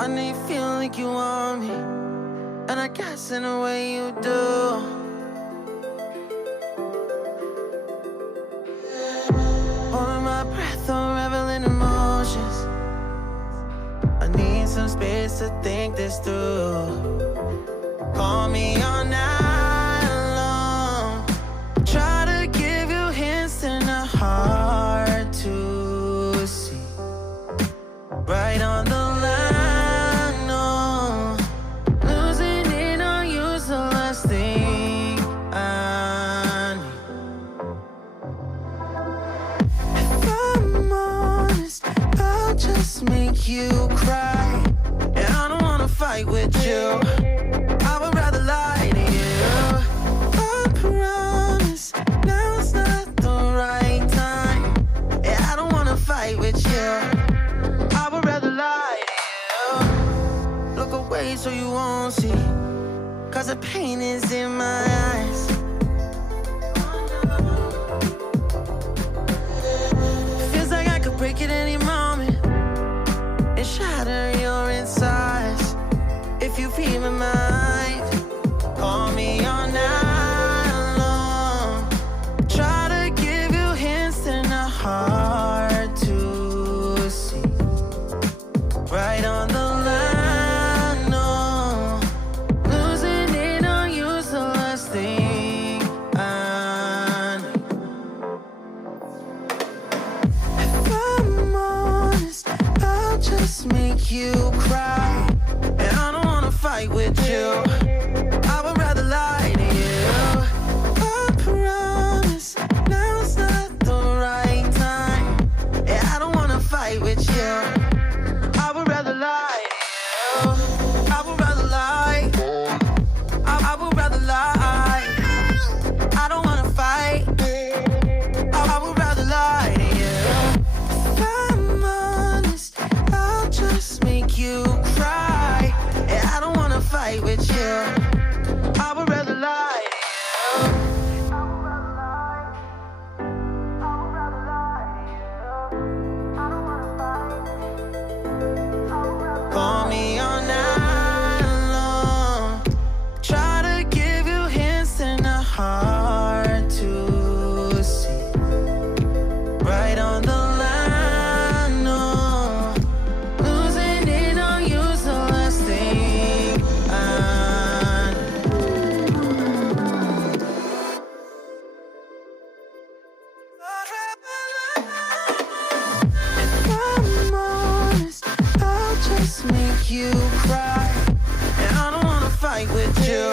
I know you feel like you want me, and I guess in a way you do. Holding my breath, unraveling emotions. I need some space to think this through. Call me all night long. Try to give you hints and a hard to see. Right on the line, no. Losing it on you's the last thing I need. If I'm honest, I'll just make you cry. And I don't wanna fight with you. I would rather lie to you. I promise now's not the right time. And I don't wanna fight with you. I would rather lie to you. Look away so you won't see, 'cause the pain is in my eyes. Feels like I could break at any moment and shatter your insides. If you feel my mind, call me all night long. Try to give you hints and a hard to see. Right on the line, no. Losing it on you's the last thing I need. If I'm honest, I'll just make you cry. And I don't wanna fight with you. I would rather lie to you. I promise now's not the right time. And I don't wanna fight with you. I would rather lie to you. I would rather lie. I would rather lie. I don't wanna fight. I would rather lie to you. If I'm honest, I'll just make you cry. And I don't wanna fight with you. I would rather lie to you. Call me all night long. Try to give you hints and a hard to see. Right on the line, no. Losing it on you's the last thing I need. If I'm honest, I'll just make you cry. And I don't wanna fight with you.